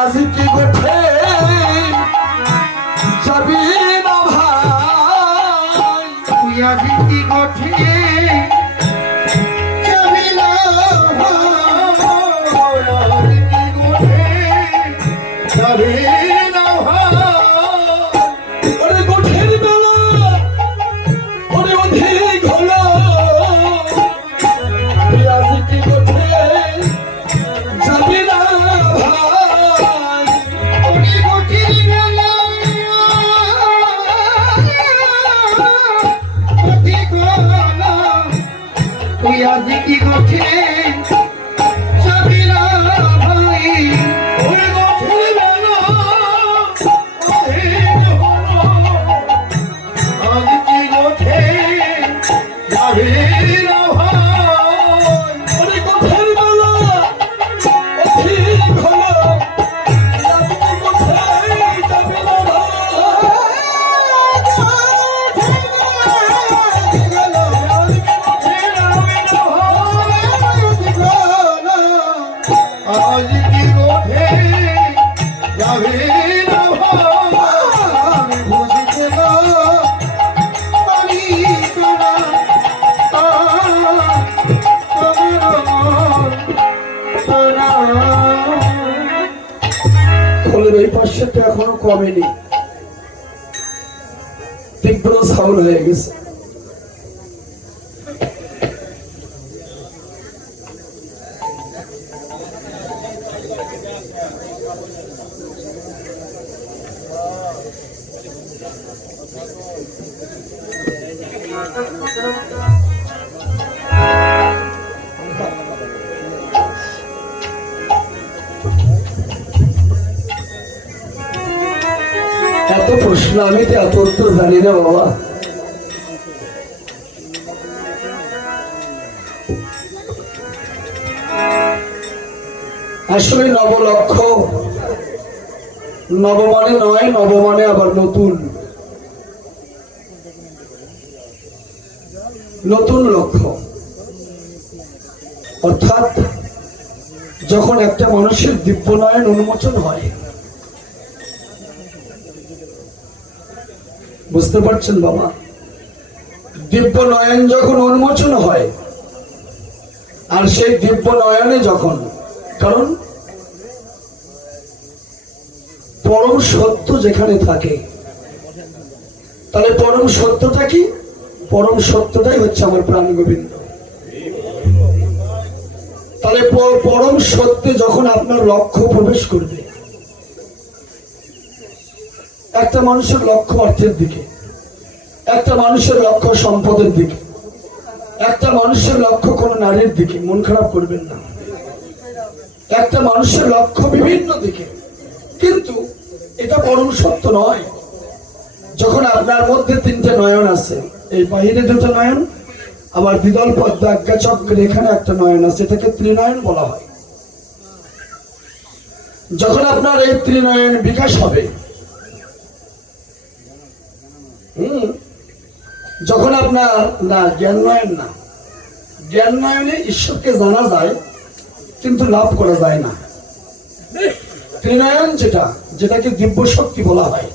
আজ কি গোঠে যাবি না ভাই, তুই আজ কি গোঠে যাবি না ভাই, আজ কি গোঠে যাবি না ভাই। ওরে গোঠের বেলা ওরে অধিক হলো, তুই আজ কি গোঠে যাবি না ভাই, ওরে গোঠের বেলা অধিক হলো, তুই আজ কি গোঠে যাবি না ভাই। ওরে গোঠের বেলা অধিক হলো, আজ কি গোঠে যাবি না ভাই। ওরে গোঠের বেলা অধিক হলো, আজ কি গোঠে যাবি না আজ কি গোঠে যাবি না ভাই। আমি বুঝতে না পারি তোরা খোলের ওই পাশেটা এখনো কমেনি, তীব্র সাউল হয়ে গেছে। এত প্রশ্ন আমি তো এত উত্তর জানি না বাবা। আসলে নবলক্ষ, নবমানে নয়, নবমানে আবার নতুন, নতুন লক্ষ্য। অর্থাৎ যখন একটা মানুষের দিব্য নয়ন উন্মোচন হয়, বুঝতে পারছেন বাবা? দিব্য নয়ন যখন উন্মোচন হয়, আর সেই দিব্য নয়নে যখন, কারণ পরম সত্য যেখানে থাকে, তাহলে পরম সত্যটা কি? পরম সত্যটাই হচ্ছে আমার প্রাণ গোবিন্দ। তাহলে পরম সত্যে যখন আপনার লক্ষ্য প্রবেশ করবে, একটা মানুষের লক্ষ্য অর্থের দিকে, একটা মানুষের লক্ষ্য সম্পদের দিকে, একটা মানুষের লক্ষ্য কোনো নারীর দিকে, মন খারাপ করবেন না। একটা মানুষের লক্ষ্য বিভিন্ন দিকে, কিন্তু এটা পরম সত্য নয়। যখন আপনার মধ্যে তিনটে নয়ন আছে, এই বাহিরে দুটো নয়ন, আবার দ্বিদল পদ্ম আজ্ঞা চক্রে এখানে একটা নয়ন আছে, এটাকে ত্রিনয়ন বলা হয়। যখন আপনার এই ত্রিনয়ন বিকাশ হবে, যখন আপনার না জ্ঞান নয়ন, না জ্ঞান নয়নে ঈশ্বরকে জানা যায় কিন্তু লাভ করা যায় না। ত্রিনয়ন যেটাকে দিব্য শক্তি বলা হয়,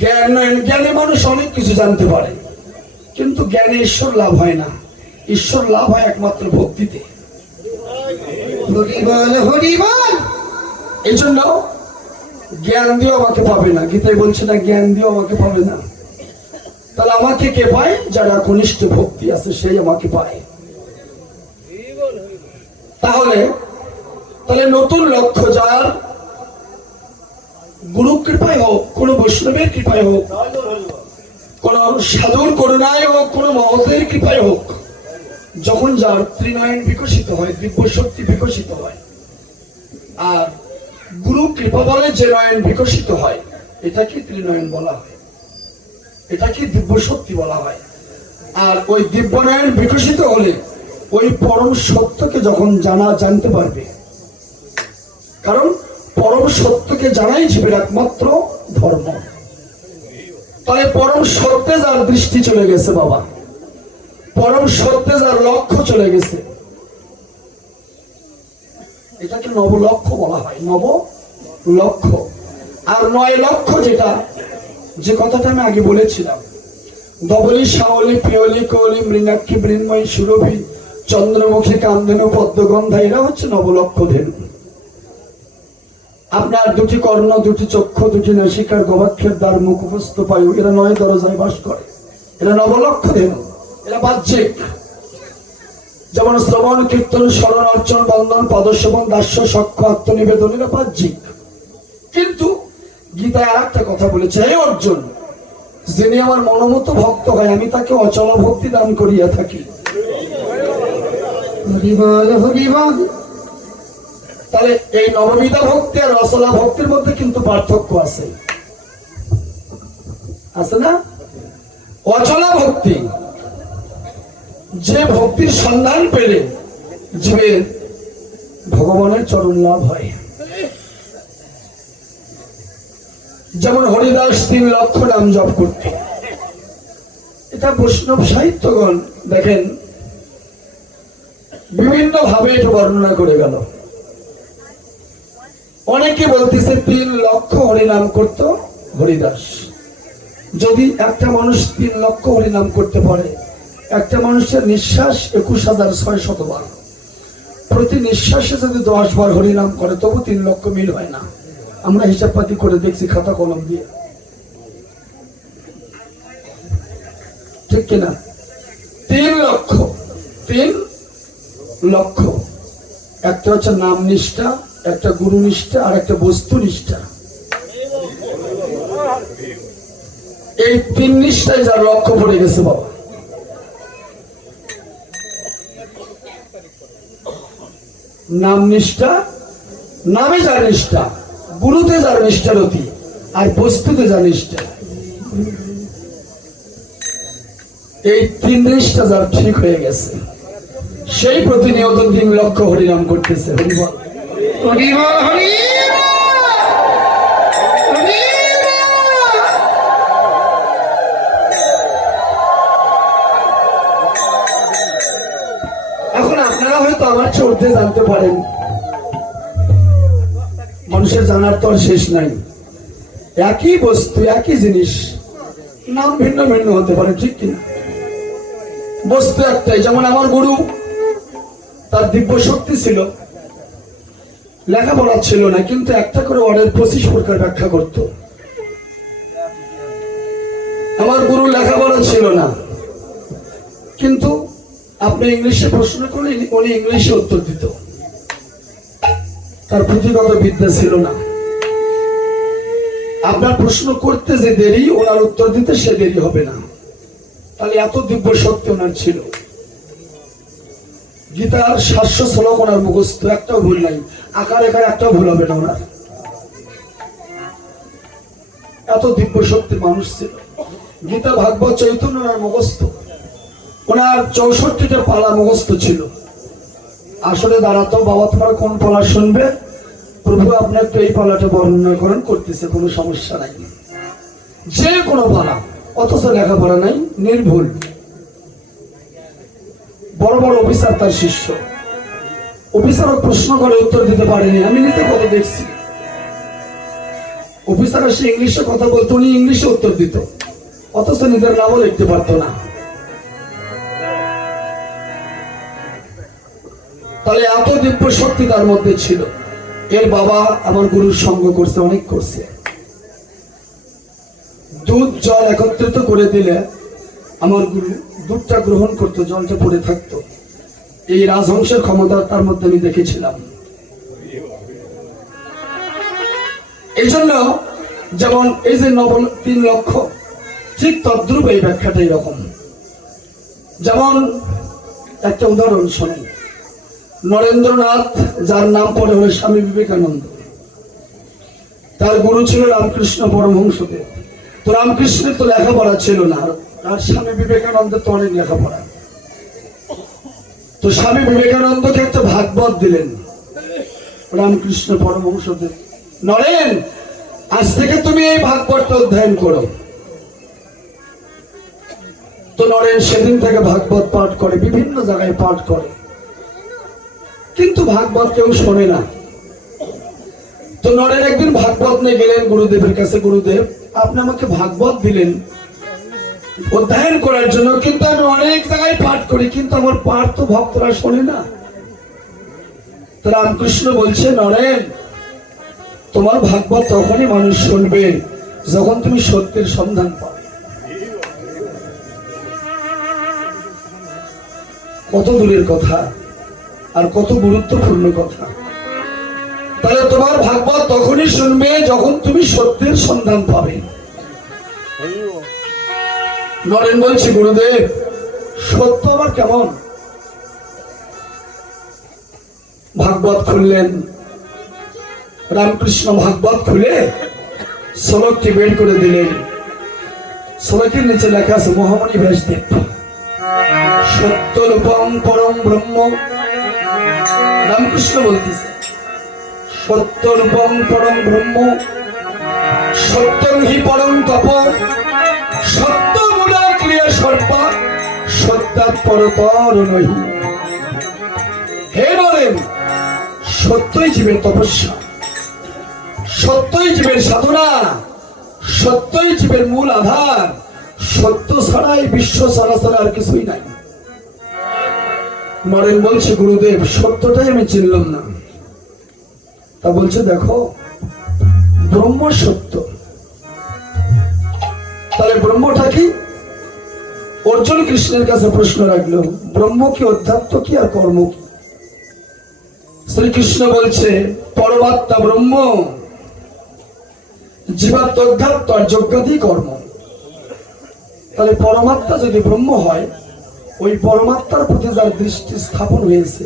জ্ঞান নয়ন, জ্ঞানে মানুষ অনেক কিছু জানতে পারে, কিন্তু জ্ঞানে ঈশ্বর লাভ হয় না। ঈশ্বর লাভ হয় একমাত্র ভক্তিতে। হরিবল হরিবল। এই জন্য জ্ঞান দিয়েও আমাকে পাবে না, গীতায় বলছে না জ্ঞান দিয়েও আমাকে পাবে না। তাহলে আমাকে কে পায়? যারা কনিষ্ঠ ভক্তি আছে সেই আমাকে পায়। তাহলে নতুন লক্ষ্য, যার গুরু কৃপায় হোক, কোন বৈষ্ণবের কৃপায় হোক, কোন সাধুর করুণায় হোক, কোন মহতের কৃপায় হোক, যখন যার ত্রিনয়ন বিকশিত হয়, দিব্য শক্তি বিকশিত হয়, আর গুরু কৃপা বলে যে নয়ন বিকশিত হয়, এটা কি ত্রিনয়ন বলা হয়, এটা কি দিব্য শক্তি বলা হয়। আর ওই দিব্য নয়ন বিকশিত হলে ওই পরম সত্যকে যখন জানতে পারবে, কারণ পরম সত্যকে জানাই জীবের একমাত্র ধর্ম। তাহলে পরম সত্যে যার দৃষ্টি চলে গেছে বাবা, পরম সত্যে যার লক্ষ্য চলে গেছে, এটাকে নবলক্ষ বলা হয়, নবলক্ষ। আর 9 লক্ষ যেটা, যে কথাটা আমি আগে বলেছিলাম, ধবলি শাওলি পিয়লি কৌলি মৃণাক্ষী মৃন্ময়ী সুরভি চন্দ্রমুখী কামধেনু পদ্মগন্ধা, এরা হচ্ছে নবলক্ষ ধেনু। আপনার 2টি কর্ণ, 2টি চক্ষু, 2টি নাসিকার, গবাক্ষের দ্বার, মুখ, উপস্থ পায়ু, এরা 9 দরজায় বাস করে। এরা নবলক্ষ ধেনু, এরা বাহ্যিক। যেমন শ্রবণ কীর্তন স্মরণ অর্চন বন্দন পদসেবন দাস্য সক্ষ আত্মনিবেদন, এরা বাহ্যিক। কিন্তু গীতায় আর একটা কথা বলেছে, হে অর্জুন, যিনি আমার মনোমত ভক্ত হয় আমি তাকে অচল ভক্তি দান করিয়া থাকি। হরিবল হরিবল। তাহলে এই নববিধা ভক্তি আর অচলা ভক্তির মধ্যে কিন্তু পার্থক্য আছে, আছে না? অচলা ভক্তি, যে ভক্তির সন্ধান পেলে জীবের ভগবানের চরণ লাভ হয়। যেমন হরিদাস 3 লক্ষ নাম জপ করত, এটা বৈষ্ণব সাহিত্যগণ দেখেন বিভিন্ন ভাবে এটা বর্ণনা করে গেল। অনেকে বলতেছে 3 লক্ষ হরিনাম করত হরিদাস। যদি একটা মানুষ 3 লক্ষ হরিনাম করতে পারে, একটা মানুষের নিঃশ্বাস 21,600 বার, প্রতি নিঃশ্বাসে যদি 10 বার হরিনাম করে তবু 3 লক্ষ মিল হয় না। আমরা হিসাব পাতি করে দেখছি খাতা কলম দিয়ে, ঠিক কিনা? 3 লক্ষ, 3 লক্ষ। একটা হচ্ছে নাম নিষ্ঠা, একটা গুরু নিষ্ঠা, আর একটা বস্তু নিষ্ঠা। এই 3 নিষ্ঠায় যার লক্ষ্য পড়ে গেছে বাবা, নাম নিষ্ঠা, নামে যার নিষ্ঠা, গুরুতে যার নিষ্ঠারতি, আর বস্তুতে যার নিষ্ঠা, এই 3 নিষ্ঠা যার ঠিক হয়ে গেছে, সেই প্রতিনিয়ত 3 লক্ষ হরিনাম করতেছে। হরিবল হরিবল হরিবল। এখন আপনারা হয়তো আমার চোখে জানতে পারেন, মানুষের জানার তো আর শেষ নাই। একই বস্তু, একই জিনিস, নাম ভিন্ন ভিন্ন হতে পারে, ঠিক কিনা? বস্তু একটাই। যেমন আমার গুরু, তার দিব্য শক্তি ছিল, লেখাপড়া ছিল না, কিন্তু একটা করে ওয়ার্ডের 25 প্রকার ব্যাখ্যা করত। আমার গুরু লেখাপড়া ছিল না, কিন্তু আপনি ইংলিশে প্রশ্ন করলে উনি ইংলিশে উত্তর দিত। তার পুঁথিগত বিদ্যা ছিল না। আপনার প্রশ্ন করতে যে দেরি, ওনার উত্তর দিতে সে দেরি হবে না। তাহলে এত দিব্য শক্তি ওনার ছিল। গীতার 700 শ্লোক ওনার মুখস্থ, একটাও ভুল নাই। আকার একার একটাও ভুল হবে না ওনার। এত দিব্য শক্তির মানুষ ছিল। গীতা ভাগবত চৈতন্য ওনার মুখস্থ। ওনার 64টা পালা মুখস্থ ছিল। আসলে দাঁড়াতো, বাবা তোমার কোন পালা শুনবে, প্রভু আপনি একটু এই পালাটা বর্ণনা করেন, করতেছে, কোনো সমস্যা নাই, যে কোনো পালা। অথচ লেখাপড়া নাই, নির্ভুল। বড় বড় অফিসার তার শিষ্য, অফিসারও প্রশ্ন করে উত্তর দিতে পারেনি। আমি নিজে কত দেখছি, অফিসার এসে ইংলিশে কথা বলতো, উনি ইংলিশে উত্তর দিত, অথচ নিজের নামও লিখতে পারতো না। তাহলে এত দিব্য শক্তি তার মধ্যে ছিল। এর বাবা আমার গুরুর সঙ্গ করছে, অনেক করছে। দুধ জল একত্রিত করে দিলে আমার গুরু দুধটা গ্রহণ করতো, জলটা পড়ে থাকতো। এই রাজহংসের ক্ষমতা তার মধ্যে আমি দেখেছিলাম। এই জন্য যেমন এই যে 3 লক্ষ, ঠিক তদ্রূপ এই ব্যাখ্যাটা এরকম। যেমন একটা উদাহরণ শোনেন, নরেন্দ্রনাথ, যার নাম পড়ে হলো স্বামী বিবেকানন্দ, তার গুরু ছিল রামকৃষ্ণ পরমহংসদেব। তো রামকৃষ্ণের তো লেখাপড়া ছিল না, আর স্বামী বিবেকানন্দের তো অনেক লেখাপড়া। তো স্বামী বিবেকানন্দকে একটা ভাগবত দিলেন রামকৃষ্ণ পরমহংসদেব, নরেন আজ থেকে তুমি এই ভাগবতটা অধ্যয়ন করো। তো নরেন সেদিন থেকে ভাগবত পাঠ করে, বিভিন্ন জায়গায় পাঠ করে। কিন্তু ভাগবত কেউ শোনে না। তো নরেন একদিন ভাগবত নিয়ে গেলেন গুরুদেবের কাছে। গুরুদেব, আপনি আমাকে ভাগবত দিলেন অধ্যয়ন করার জন্য, কিন্তু আমি অনেক জায়গায় পাঠ করি, কিন্তু আমার পাঠ তো ভক্তরা শোনে না। তো রামকৃষ্ণ বলছে, নরেন, তোমার ভাগবত তখনই মানুষ শুনবে যখন তুমি সত্যের সন্ধান পাবে। কত দূরের কথা আর কত গুরুত্বপূর্ণ কথা। তাহলে তোমার ভাগবত তখনই শুনবে যখন তুমি সত্যের সন্ধান পাবে। নরেন বলছে, গুরুদেব, সত্য আবার কেমন? ভাগবত খুললেন। রামকৃষ্ণ ভাগবত খুলে শ্লোকটি বের করে দিলেন। শ্লোকের নিচে লেখা আছে, মহামণি ব্যাসদেব, সত্যরূপং পরম ব্রহ্ম। রামকৃষ্ণ বলতেছে, সত্যরূপং পরম ব্রহ্ম, সত্যং হি পরম তপ, সত্য মূলা ক্রিয়া সর্পা, সত্যাৎ পরতর নহি। হে নরেন, সত্যই জীবের তপস্যা, সত্যই জীবের সাধনা, সত্যই জীবের মূল আধার। সত্য ছাড়াই বিশ্ব চরাচর আর কিছুই নাই। নরেন বলছে, গুরুদেব, সত্যটাই আমি চিনলাম না। তা বলছে, দেখো, ব্রহ্ম সত্য। তাহলে ব্রহ্মটা কি? অর্জুন কৃষ্ণের কাছে প্রশ্ন রাখলো, ব্রহ্ম কি, অধ্যাত্ম কি, আর কর্ম কি? শ্রীকৃষ্ণ বলছে, পরমাত্মা ব্রহ্ম, জীবাত্ম অধ্যাত্ম, আর যজ্ঞাদি কর্ম। তাহলে পরমাত্মা যদি ব্রহ্ম হয়, ওই পরমাত্মার প্রতি যার দৃষ্টি স্থাপন হয়েছে,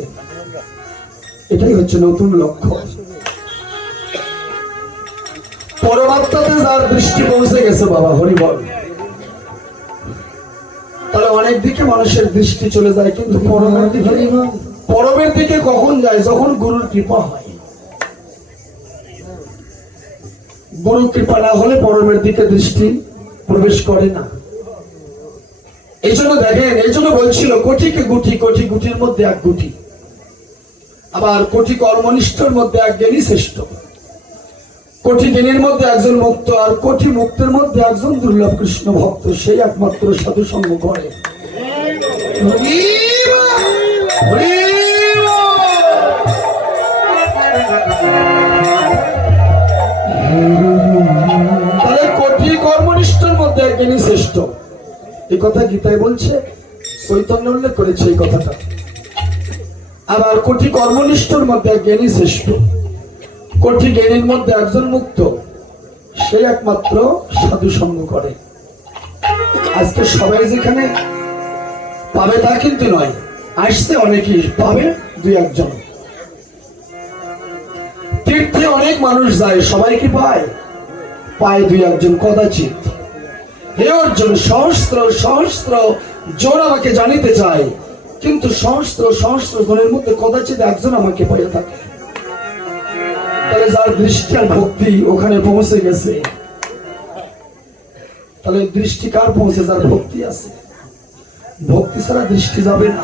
এটাই হচ্ছে নতুন লক্ষ্য। পরমাত্মাতে যার দৃষ্টি পৌঁছে গেছে, বাবা হরি বল, তাহলে অনেক দিকে মানুষের দৃষ্টি চলে যায়, কিন্তু পরমের দিকে কখন যায়? যখন গুরুর কৃপা হয়। গুরু কৃপা না হলে পরমের দিকে দৃষ্টি প্রবেশ করে না। এই জন্য দেখেন, এই জন্য বলছিল, কোটিকে গুটি, কোটি গুটির মধ্যে এক গুটি। আবার কোটি কর্মনিষ্ঠর মধ্যে এক জ্ঞানী শ্রেষ্ঠ। কোটি জ্ঞানীর মধ্যে একজন মুক্ত, আর কোটি মুক্তের মধ্যে একজন দুর্লভ কৃষ্ণ ভক্ত, সেই একমাত্র সাধু সঙ্গ করে। তাহলে কোটি কর্মনিষ্ঠের মধ্যে এক জ্ঞানী শ্রেষ্ঠ, এই কথা গীতায় বলছে, চৈতন্য উল্লেখ করেছে এই কথাটা। আবার কোটি কর্মনিষ্ঠর মধ্যে এক জ্ঞানী শ্রেষ্ঠ, কোটি জ্ঞানীর মধ্যে একজন মুক্ত, সে একমাত্র সাধু সঙ্গ করে। আজকে সবাই যেখানে পাবে তা কিন্তু নয়, আসছে অনেকেই, পাবে দুই একজন। তীর্থে অনেক মানুষ যায়, সবাই কি পায়? পায় দুই একজন, কদাচিৎ। হে অর্জুন, সহস্র সহস্র জন আমাকে জানিতে চায়, কিন্তু সহস্র সহস্র জনের মধ্যে কদাচিৎ একজন আমাকে পাইয়া থাকে। তাহলে যার দৃষ্টি আর ভক্তি ওখানে পৌঁছে গেছে, তাহলে দৃষ্টি কার পৌঁছে? যার ভক্তি আছে। ভক্তি ছাড়া দৃষ্টি যাবে না।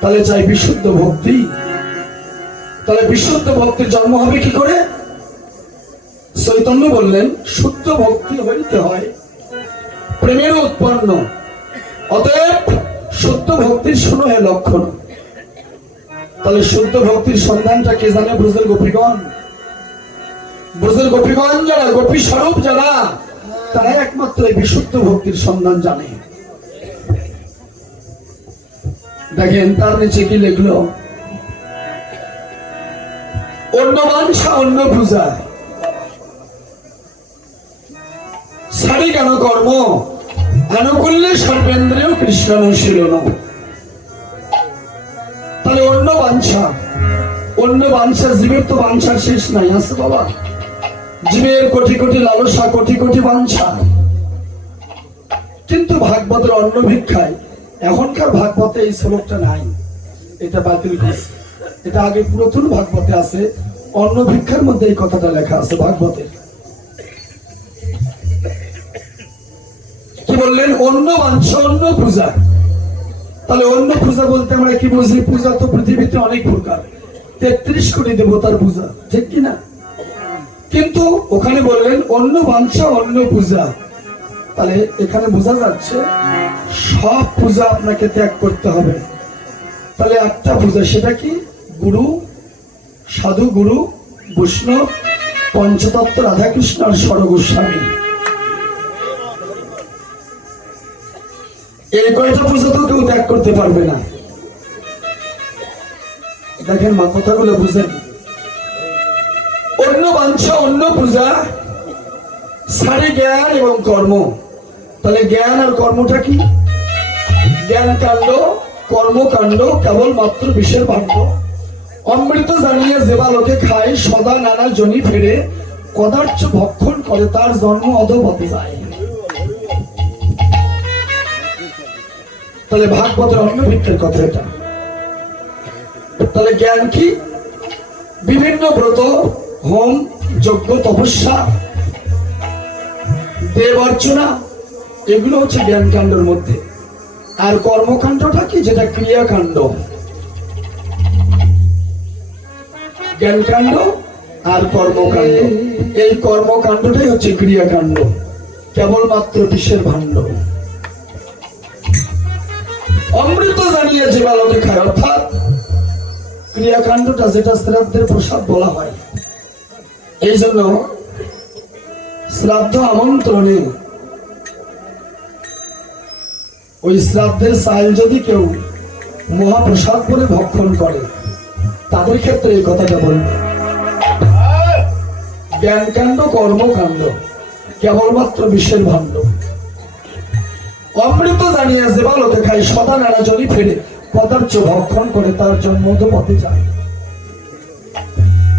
তাহলে চাই বিশুদ্ধ ভক্তি। তাহলে বিশুদ্ধ ভক্তির জন্ম হবে কি করে? চৈতন্য বললেন, শুদ্ধ ভক্তি হইতে হয় প্রেমের উৎপন্ন। অতএব শুদ্ধ ভক্তির শুনো হে লক্ষণ। তাহলে শুদ্ধ ভক্তির সন্ধানটা কে জানে? ব্রজের গোপীগণ। ব্রজের গোপীগণ যারা, গোপী স্বরূপ যারা, তারা একমাত্র এই বিশুদ্ধ ভক্তির সন্ধান জানে। দেখেন তার নিচে কি লিখলো, অন্য বাঞ্ছা অন্য পূজা, সারি কেন কর্ম, আনুকূল্যে সর্বেন্দ্রিয় কৃষ্ণ অনুশীলন। তাহলে অন্য বাঞ্ছা, অন্য বাঞ্ছা, জীবের তো বাঞ্ছার শেষ নাই, আছে বাবা। জীবের কোটি কোটি লালসা, কোটি কোটি বাঞ্ছা, কিন্তু ভাগবতের অন্ন ভিক্ষায়, এখনকার ভাগবতে এই শ্লোকটা নাই, এটা বাতিল করছে। এটা আগে পুরাতন ভাগবতে আছে, অন্ন ভিক্ষার মধ্যে এই কথাটা লেখা আছে ভাগবতের। কি বললেন? অন্য বাঞ্ছা অন্য পূজা। তাহলে অন্য পূজা বলতে আমরা কি বুঝি? পূজা তো পৃথিবীতে অনেক প্রকার, 33 কোটি দেবতার পূজা, ঠিক কিনা? কিন্তু ওখানে বললেন অন্য বাঞ্ছা অন্য পূজা। তাহলে এখানে বোঝা যাচ্ছে সব পূজা আপনাকে ত্যাগ করতে হবে। তাহলে একটা পূজা, সেটা কি? গুরু, সাধু, গুরু, বৈষ্ণব, পঞ্চতত্ত্ব, রাধাকৃষ্ণ আর সরগোস্বামী, এই কয়টা পূজা তো কেউ ত্যাগ করতে পারবে না। দেখেন মা, কথাগুলো বুঝেন। অন্য বাঞ্ছা অন্য পূজা, সারি জ্ঞান এবং কর্ম। তাহলে জ্ঞান আর কর্মটা কি? জ্ঞান কাণ্ড, কর্মকাণ্ড কেবলমাত্র বিষের ভাণ্ড। অমৃত জানিয়ে যে বালকে খায়, সদা নানা জনি ফেরে, কদার্চ ভক্ষণ করে তার জন্ম অধোপথে যায়। তাহলে ভাগবতের অন্য ভিত্তির কথা এটা। তাহলে জ্ঞান কি? বিভিন্ন ব্রত, হোম, যজ্ঞ, তপস্যা, দেব অর্চনা, এগুলো হচ্ছে জ্ঞান কাণ্ডের মধ্যে। আর কর্মকাণ্ডটা কি? যেটা ক্রিয়াকাণ্ড। জ্ঞান কাণ্ড আর কর্মকাণ্ড, এই কর্মকাণ্ডটাই হচ্ছে ক্রিয়াকাণ্ড, কেবলমাত্র বিষের ভাণ্ড। অমৃত জানিয়ে যে বালকে খায়, অর্থাৎ ক্রিয়াকাণ্ডটা যেটা শ্রাদ্ধের প্রসাদ বলা হয়। এই জন্য শ্রাদ্ধ আমন্ত্রণে ওই শ্রাদ্ধের চাল যদি কেউ মহাপ্রসাদ বলে ভক্ষণ করে, তাদের ক্ষেত্রে এই কথাটা বলবে। জ্ঞানকাণ্ড, কর্মকাণ্ড কেবলমাত্র বিষের ভাণ্ড। অমৃত জানিয়া যে বালকে খায়, সদা নানা জনি ফেরে, পদার্থ ভক্ষণ করে তার জন্ম অধোপথে যায়।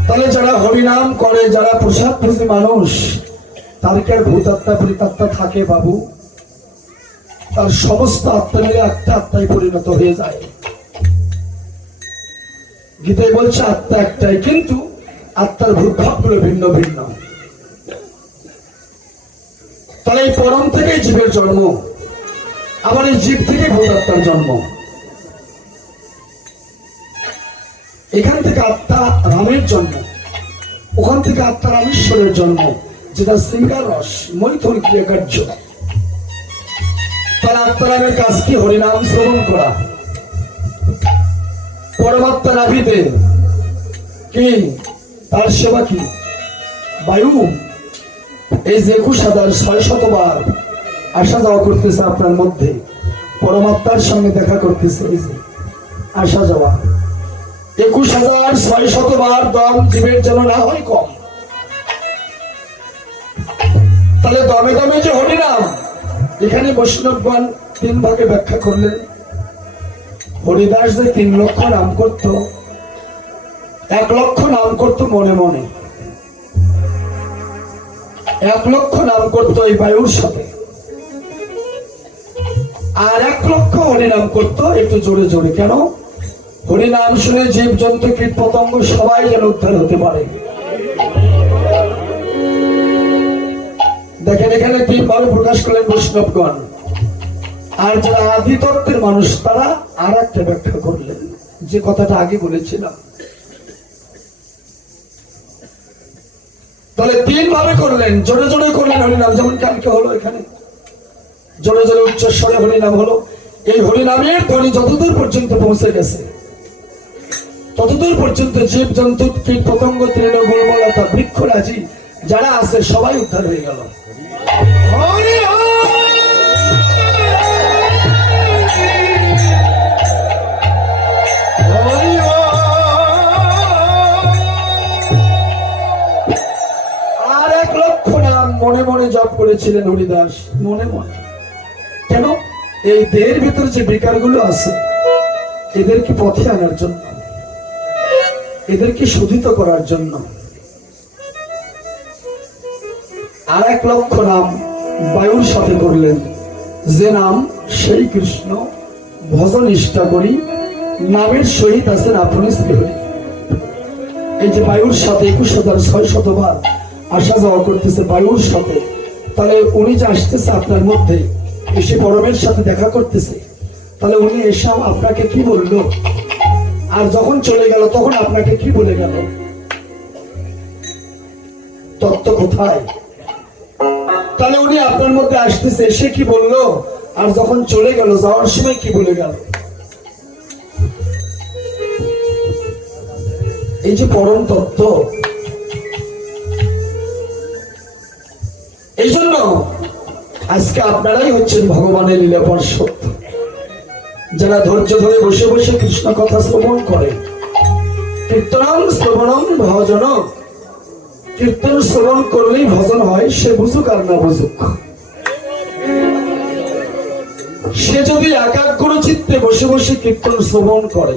তাহলে যারা হরিনাম করে, যারা প্রসাদ ভোজী মানুষ, তার কি আর ভূতাত্মা প্রেতাত্মা থাকে বাবু? তার সমস্ত আত্মা মিলে একটা আত্মায় পরিণত হয়ে যায়। গীতায় বলছে আত্মা একটাই, কিন্তু আত্মার ভূভাবগুলো ভিন্ন ভিন্ন। তাহলে এই পরম থেকে জীবের জন্ম, আবার এই জীব থেকে ভূতাত্মার জন্ম। এখান থেকে আত্মা রামের জন্ম, ওখান থেকে আত্মা রামেশ্বরের জন্ম, যেটা শৃঙ্গার রস, মৈথুন ক্রিয়া কার্য। তার আত্মারামের কাজ কি? হরিনাম শ্রবণ করা। পরমাত্মা নাভিতে কি তার সেবা? কি? বায়ু এই যে 21,600 বার আসা যাওয়া করতেছে আপনার মধ্যে, পরমাত্মার সঙ্গে দেখা করতেছে, এই যে আসা যাওয়া 21,600 বার দম জীবের যেন না হয় কম। তাহলে দমে দমে যে হরিনাম, এখানে বৈষ্ণবগণ 3 ভাগে ব্যাখ্যা করলেন। হরিদাস যে 3 লক্ষ নাম করত, 1 লক্ষ নাম করত মনে মনে, 1 লক্ষ নাম করত এই বায়ুর সাথে, আর 1 লক্ষ হরিনাম করত একটু জোরে জোরে। কেন? হরিনাম শুনে জীব জন্তু কীট পতঙ্গ সবাই যেন উদ্ধার হতে পারে। দেখেন এখানে 3 ভাবে প্রকাশ করলেন বৈষ্ণবগণ। আর যারা আদি তত্ত্বের মানুষ, তারা আর একটা ব্যাখ্যা করলেন, যে কথাটা আগে বলেছিলাম। তাহলে 3 ভাবে করলেন, জোরে জোরে করলেন হরিনাম। যেমন কালকে হলো এখানে জোরে জোরে উচ্চস্বরে হরিনাম হলো। এই হরিনামের ধ্বনি যতদূর পর্যন্ত পৌঁছে গেছে, ততদূর পর্যন্ত জীব জন্তু কীট পতঙ্গ তৃণ গুল্মলতা বৃক্ষরাজি যারা আছে সবাই উদ্ধার হয়ে গেল। আর 1 লক্ষ নাম মনে মনে জপ করেছিলেন হরিদাস, মনে মনে। কেন? এই দেহের ভিতরে যে বিকারগুলো আছে, এদেরকে পথে আনার জন্য, এদেরকে শোধিত করার জন্য। আর 1 লক্ষ নাম বায়ুর সাথে করলেন, যে নাম সেই কৃষ্ণ ভজন নিষ্ঠা করি, নামের সহিত আছেন আপনি শ্রী হরি। এই যে বায়ুর সাথে 21,600 বার আসা যাওয়া করতেছে বায়ুর সাথে, তাহলে উনি যে আসতেছে আপনার মধ্যে, এসে পরমের সাথে দেখা করতেছে, তাহলে উনি এসে আপনাকে কি বললো, আর যখন চলে গেল তখন আপনাকে কি বলে গেল? তত্ত্ব কোথায়? তাহলে উনি আপনার মধ্যে আসতেছে, এসে কি বললো, আর যখন চলে গেল যাওয়ার সময় কি বলে গেল? এই যে পরম তত্ত্ব। এই জন্য আজকে আপনারাই হচ্ছেন ভগবানের লীলা পার্ষদ, যারা ধৈর্য ধরে বসে বসে কৃষ্ণ কথা শ্রবণ করে। কীর্তনম শ্রবণম ভজন, কীর্তন শ্রবণ করলেই ভজন হয়, সে বুঝুক আর না বুঝুক। সে যদি একাগ্র চিত্তে বসে বসে কীর্তন শ্রবণ করে,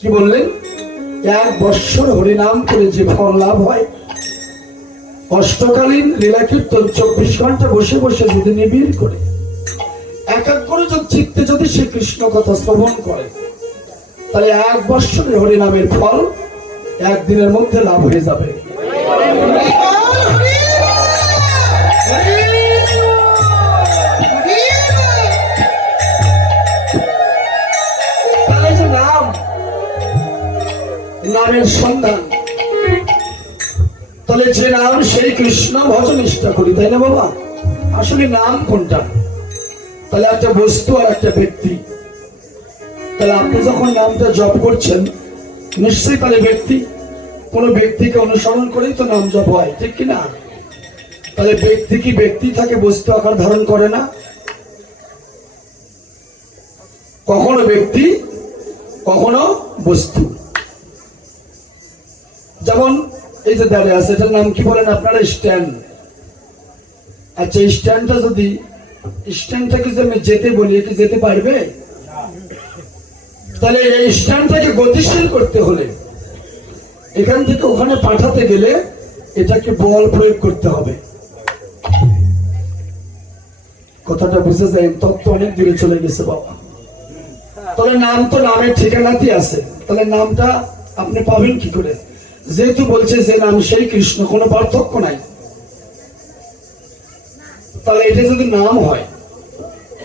কি বললেন, 1 বৎসর হরিনাম করে যে ফল লাভ হয়, অষ্টকালীন লীলা কীর্তন 24 ঘন্টা বসে বসে যদি নিবিড় করে একাগ্র চিত্তে যদি সে কৃষ্ণ কথা শ্রবণ করে, তাহলে 1 বৎসরের হরিনামের ফল একদিনের মধ্যে লাভ হয়ে যাবে। তাহলে যে নাম, নামের সন্ধান, তাহলে যে নাম সেই কৃষ্ণ ভজন নিষ্ঠা করি, তাই না বাবা? আসলে নাম কোনটা? তাহলে একটা বস্তু আর একটা ব্যক্তি। তাহলে আপনি যখন নামটা জপ করছেন, নিশ্চয়ই তাহলে ব্যক্তি, কোন ব্যক্তিকে অনুসরণ করেই তো নাম জপ হয়, ঠিক কিনা? তাহলে ব্যক্তি কি ব্যক্তি থাকে, বস্তু আকার ধারণ করে না? কখনো ব্যক্তি, কখনো বস্তু। যেমন এই যে দাঁড়িয়ে আছে, এটার নাম কি বলেন আপনারা? স্ট্যান্ড। আচ্ছা, স্ট্যান্ডটা যদি, স্ট্যান্ডটাকে যদি আমি যেতে বলি, কি যেতে পারবে? তাহলে এই স্ট্যান্ডটাকে গতিশীল করতে হলে, এখান থেকে ওখানে পাঠাতে গেলে এটাকে বল প্রয়োগ করতে হবে। কথাটা বুঝে যায়? তত্ত্ব অনেক দূরে চলে গেছে বাবা। তাহলে নাম তো নামের ঠিকানাতেই আছে, তাহলে নামটা আপনি পাবেন কি করে? যেহেতু বলছে যে নাম সেই কৃষ্ণ, কোনো পার্থক্য নাই। তাহলে এটা যদি নাম হয়,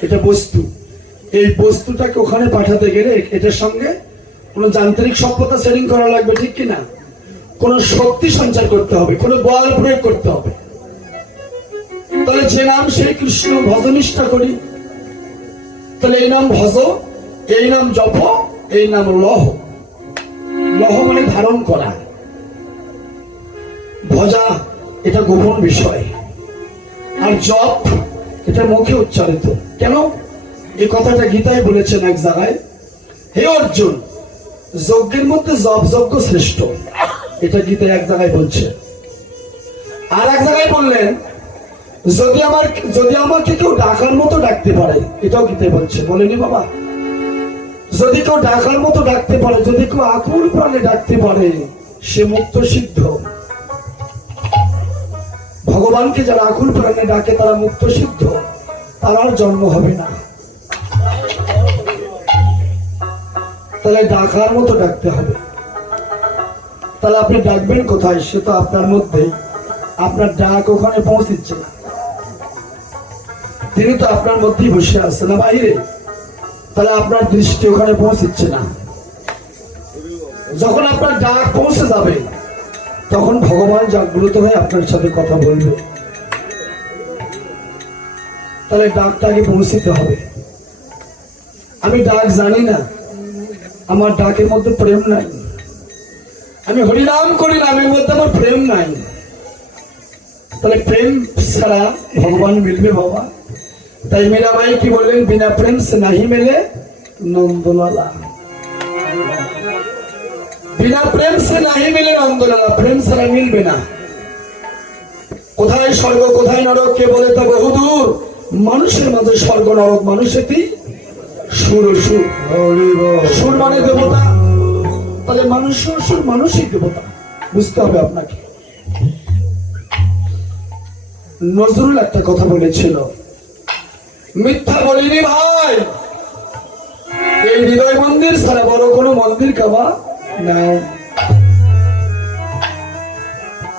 এটা বস্তু, এই বস্তুটাকে ওখানে পাঠাতে গেলে এটার সঙ্গে কোন যান্ত্রিক সভ্যতা সেটিং করা লাগবে, ঠিক কিনা? কোন শক্তি সঞ্চার করতে হবে, কোন বল প্রয়োগ করতে হবে। তাহলে যে নাম সেই কৃষ্ণ ভজনিষ্ঠা করি, তাহলে এই নাম ভজ, এই নাম জপ, এই নাম লহ। লহ মানে ধারণ করা, ভজা এটা গোপন বিষয়, আর জপ এটা মুখে উচ্চারিত। কেন? এই কথাটা গীতায় বলেছেন এক জায়গায়, হে অর্জুন, যজ্ঞের মধ্যে জপ যজ্ঞ শ্রেষ্ঠ, এটা গীতায় এক জায়গায় বলছে। আর এক জায়গায় বললেন, যদি আমাকে কেউ ডাকার মতো ডাকতে পারে, এটাও গীতায় বলছে, বলেনি বাবা? যদি কেউ ডাকার মতো ডাকতে পারে, যদি কেউ আকুল প্রাণে ডাকতে পারে, সে মুক্ত সিদ্ধ। ভগবানকে যারা আকুল প্রাণে ডাকে তারা মুক্ত সিদ্ধ, তার আর জন্ম হবে না। তাহলে ডাকার মতো ডাকতে হবে। তাহলে আপনি ডাকবেন কোথায়? সে তো আপনার মধ্যেই, আপনার ডাক ওখানে পৌঁছিচ্ছে না, তিনি তো আপনার মধ্যেই বসে আছে না বাইরে। তাহলে আপনার দৃষ্টি ওখানে পৌঁছিচ্ছে না। যখন আপনার ডাক পৌঁছে যাবে, তখন ভগবান জাগ্রত হয়ে আপনার সাথে কথা বলবে। তাহলে ডাকটাকে পৌঁছিতে হবে। আমি ডাক জানি না, আমার ডাকের মধ্যে প্রেম নাই, আমি হরিনাম করি, নামের মধ্যে আমার প্রেম নাই, তাহলে প্রেম ছাড়া ভগবান মিলবে বাবা? তাই মীরাবাই কি বললেন, বিনা প্রেম সে নাহি মেলে নন্দলালা। বিনা প্রেম সে নাহি মেলে নন্দলালা, প্রেম ছাড়া মিলবে না। কোথায় স্বর্গ কোথায় নরক কে বলে তা বহুদূর, মানুষের মাঝে স্বর্গ নরক মানুষেরই সুর। সুর সুর মানে দেবতা, তাহলে মানুষ সুর, মানুষই দেবতা, বুঝতে হবে আপনাকে। নজরুল একটা কথা বলেছিল, মিথ্যা বলিনি ভাই, এই হৃদয় মন্দির ছাড়া বড় কোনো মন্দির কাবা নাই।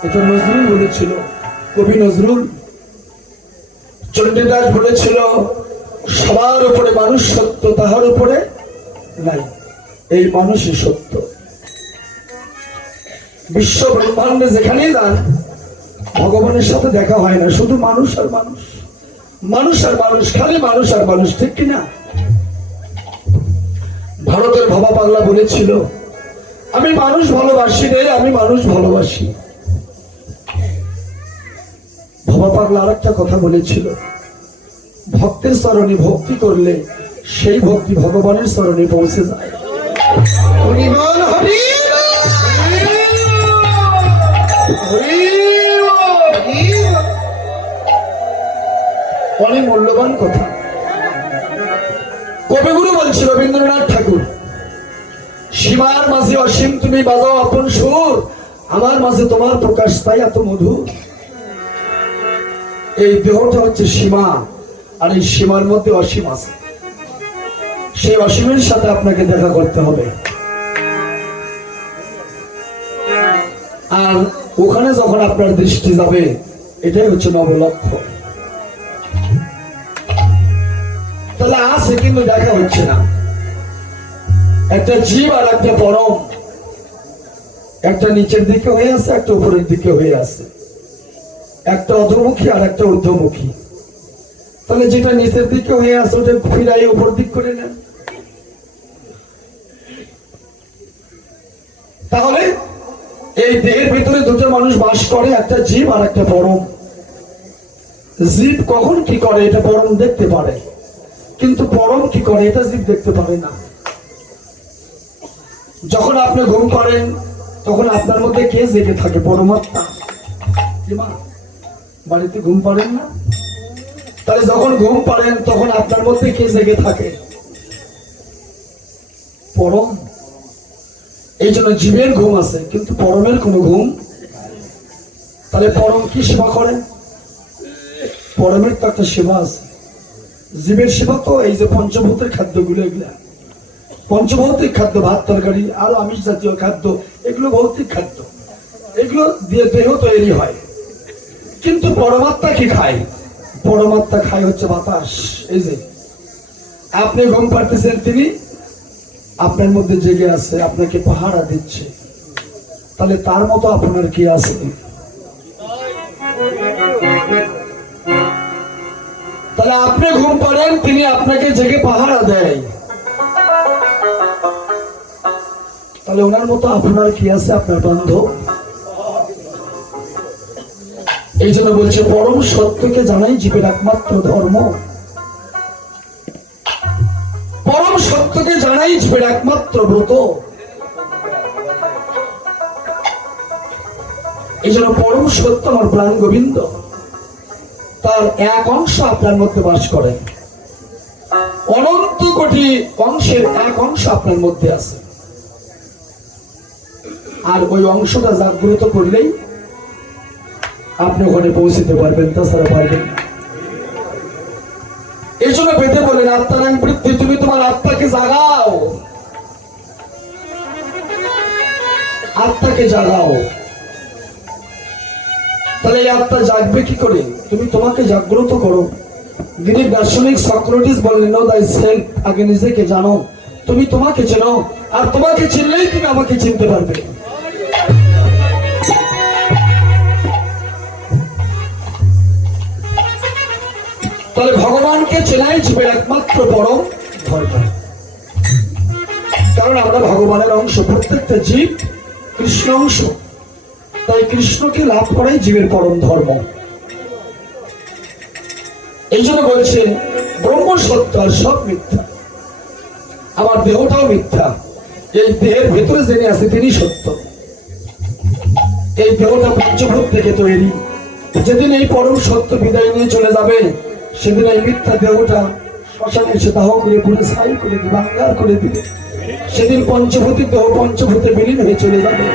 এটা নজরুল বলেছিল, কবি নজরুল। চণ্ডীদাস বলেছিল, সবার উপরে মানুষ সত্য, তাহার উপরে নাই, এই মানুষই সত্য। বিশ্ব ব্রহ্মাণ্ডে যেখানেই যান ভগবানের সাথে দেখা হয় না, শুধু মানুষ আর মানুষ, মানুষ আর মানুষ, খালি মানুষ আর মানুষ, ঠিক কিনা? ভারতের ভাবা পাগলা বলেছিল, আমি মানুষ ভালোবাসি রে, আমি মানুষ ভালোবাসি। ভাবা পাগলা আর একটা কথা বলেছিল, ভক্তের চরণে ভক্তি করলে সেই ভক্তি ভগবানের চরণে পৌঁছে যায়। হরি বল হরি অনেক মূল্যবান কথা। কবিগুরু বলছে রবীন্দ্রনাথ ঠাকুর, সীমার মাঝে অসীম তুমি বাজাও আপন সুর, আমার মাঝে তোমার প্রকাশ তাই এত মধুর। এই দেহটা হচ্ছে সীমা, আর এই সীমার মধ্যে অসীম আছে। সেই অসীমের সাথে আপনাকে দেখা করতে হবে, আর ওখানে যখন আপনার দৃষ্টি যাবে, এটাই হচ্ছে নবলক্ষ্য। তাহলে আছে কিন্তু দেখা হচ্ছে না। একটা জীব আর একটা পরম, একটা নিচের দিকে হয়ে আছে, একটা উপরের দিকে হয়ে আছে, একটা অধোমুখী আর একটা ঊর্ধ্বমুখী। তাহলে যেটা নিচের দিকে হয়ে আছে ওটা ফিরাই উপর দিক করে নেন। তাহলে এই দেহের ভিতরে দুটো মানুষ বাস করে, একটা জীব আর একটা পরম। জীব কখন কি করে এটা পরম দেখতে পারে, কিন্তু পরম কি করে এটা জীব দেখতে পারে না। যখন আপনি ঘুম করেন তখন আপনার মধ্যে কে জেগে থাকে? পরমাত্মা। বাড়িতে ঘুম পাড়েন না? তাহলে যখন ঘুম পাড়েন তখন আপনার মধ্যে কে জেগে থাকে? পরম। এই জন্য জীবের ঘুম আছে কিন্তু পরমের কোনো ঘুম। তাহলে পরম কি সেবা করে? পরমের তো একটা সেবা আছে। জীবের সেবা তো এই যে পঞ্চভূতের খাদ্যগুলো, এগুলা পঞ্চভৌতিক খাদ্য, ভাত তরকারি আর আমিষ জাতীয় খাদ্য, এগুলো ভৌতিক খাদ্য, এগুলো দিয়ে দেহ তৈরি হয়। কিন্তু পরমাত্মা কি খায়? পরমাত্মা খায় হচ্ছে বাতাস। এই যে আপনি ঘুম পাড়তেছেন, তিনি আপনার মধ্যে জেগে আছে, আপনাকে পাহারা দিচ্ছে। তাহলে তার মতো আপনার কি আছে? তাহলে আপনি ঘুম পাড়েন, তিনি আপনাকে জেগে পাহারা দেয়। তাহলে ওনার মতো আপনার কি আছে? আপনার বান্ধব। এই জন্য বলছে পরম সত্যকে জানাই জীবের একমাত্র ধর্ম। পরম সত্যকে জানাই জীবের একমাত্র ব্রত। এই জন্য পরম সত্য আমার প্রাণ গোবিন্দ, তার এক অংশ আপনার মধ্যে বাস করে। অনন্ত কোটি অংশের এক অংশ আপনার মধ্যে আছে, আর ওই অংশটা জাগ্রত করলেই আপনি ওখানে পৌঁছতে পারবেন, তাছাড়া পারবেন না। এই জন্য পেতে বলেন আত্মারাং বৃদ্ধি, তুমি তোমার আত্মাকে জাগাও, আত্মাকে জাগাও। তাহলে এই আত্মা জাগবে কি করে? তুমি তোমাকে জাগ্রত করো। গ্রিক দার্শনিক সক্রেটিস বললেন, নো দাই সেলফ, আগে নিজেকে জানো, তুমি তোমাকে চেনো, আর তোমাকে চিনলেই তুমি আমাকে চিনতে পারবে। তাহলে ভগবানকে চেনাই জীবের একমাত্র পরম ধর্ম। কারণ আমরা ভগবানের অংশ, প্রত্যেকটা জীব কৃষ্ণ অংশ, তাই কৃষ্ণকে লাভ করাই জীবের পরম ধর্ম। এই জন্য বলছে ব্রহ্ম সত্য আর সব মিথ্যা। আমার দেহটাও মিথ্যা, এই দেহের ভেতরে যিনি আছে তিনি সত্য। এই দেহটা পঞ্চভূত থেকে তৈরি। যেদিন এই পরম সত্য বিদায় নিয়ে চলে যাবে, সেদিন এই মিথ্যা দেহটা শ্মশানে এসে দাহ করে পুরো ছাই করে দিবে, বাংলার করে দিবে। সেদিন পঞ্চভূতির দেহ পঞ্চভূতে বিলীন হয়ে চলে যাবে।